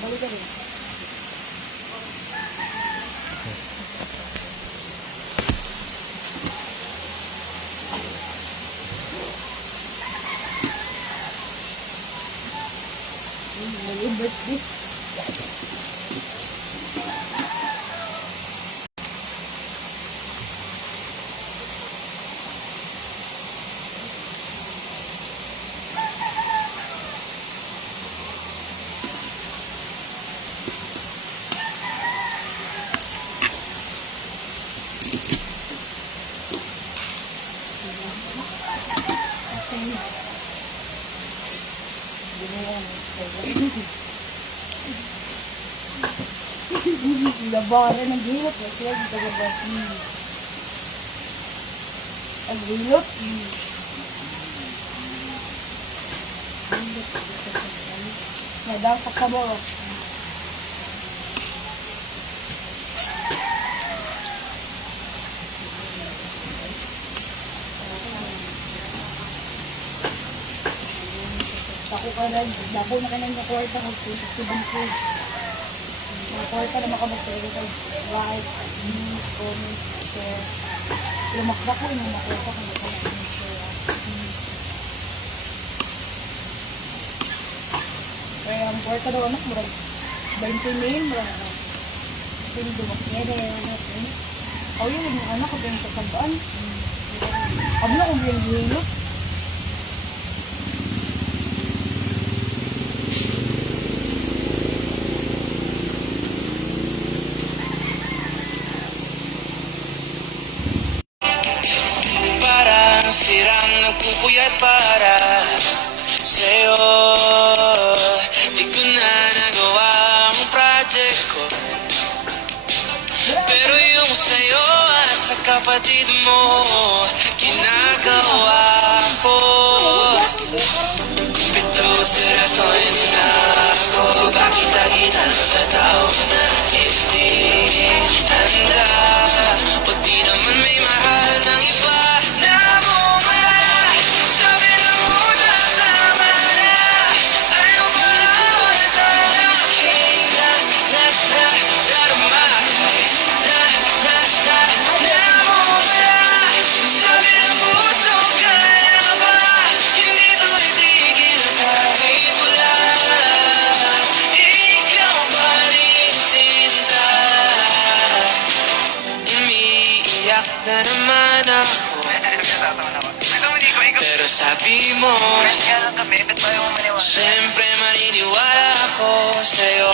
Balik ka rin. May birthday. Labaran ng hilot. Kaya dito labas. Ang hilot. Nadang kakabo. Ako ka na, dabo na ka na yung kwarta ko, 27 food. Yung kwarta na makamagpili ka, like, comment, share. Lumakbak ko yung makwarta ko, share. Kaya ang kwarta daw anak, marag 20 mil, marag na. Hindi dumakya, anak. Ako yun, yung anak ko, yung kasabaan. Abla ko yung hilot. Sirang nagpupuyat para sa'yo. Di ko na nagawa ang project ko, pero yung sa'yo at sa kapatid mo ginagawa ko. Kumpito seryosohin na ako, bakit lagi na sa tao na hindi handa? O di naman may mahal ng iba. Na naman ako, pero sabi mo siyempre maniniwala ako sa'yo.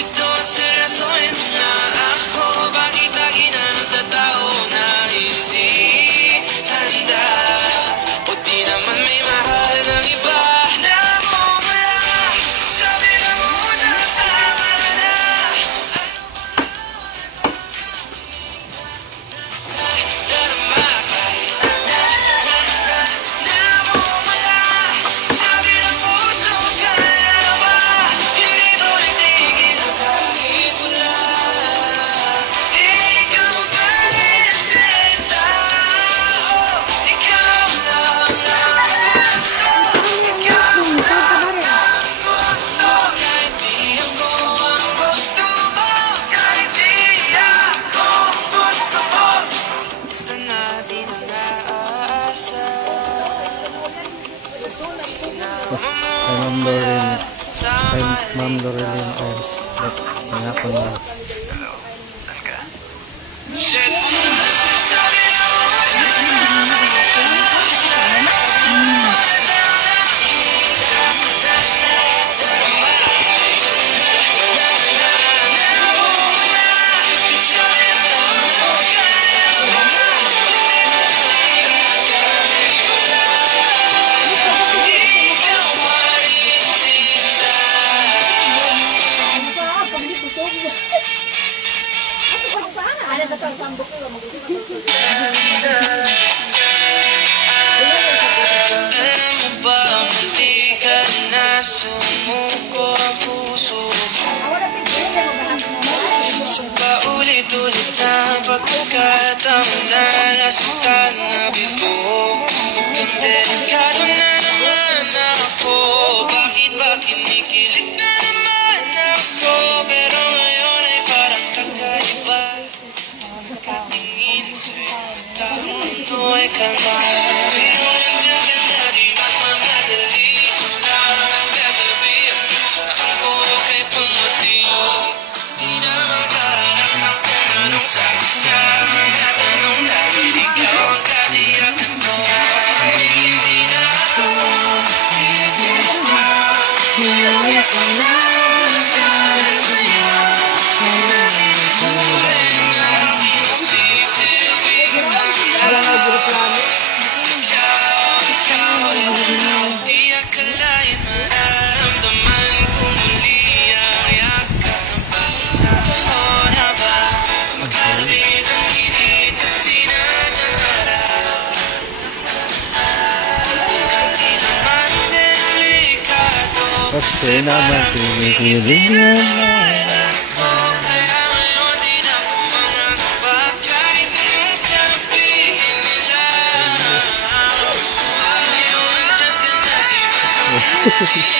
Ito seryosohin na ako, bakit lagi na sa tao na hindi handa? O di naman may mahal ng iba. Kay Ma'am Loreline Arms. Nangako na. Thank you. ko ay kalma. Pero nandiyan ka na di magmamadali. Ikaw lang ang katabi at kung saan ko kay pumating. Di na maghanap ng kung anong sabi sa mga tanong dahil ikaw ang katiyakan ko. Hindi na ako nilaya ko na para sa'yo. Kulay na aking masisilbi ang lahat. Ikaw ay wala. Di akalain mararamdaman ko muli ang yakap na panahon na ba. Kumakalabit ang init at sinanara. Hindi naman delikado. Kasi naman tinigiling yan Kaya ngayon di na ko mangarap kahit anong sabihin nila. Ngayon andyan ka na di ba?